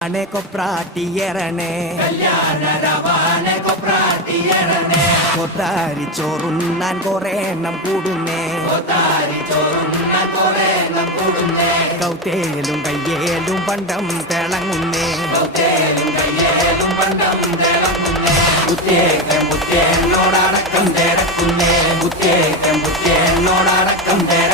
ane കൊപ്രാട്ടിയറണേ കല്യാണരവാനെ കൊപ്രാട്ടിയറണേ Kothari ചോറുണ്ണാൻ കൊറേണ്ണം കൂടുന്നേ കൊത്താരി ചോറുണ്ണാൻ കൊറേണ്ണം കൂടുന്നേ കൗത്തേലും കയ്യേലും പണ്ടം തിളങ്ങുന്നേ കൗത്തേലും കയ്യേലും പണ്ടം തിളങ്ങുന്നേ മുത്തേക്കൻ മുത്തേന്നോടടക്കം തിരക്കുന്നേ മുത്തേക്കൻ മുത്തേന്നോടടക്കം തിര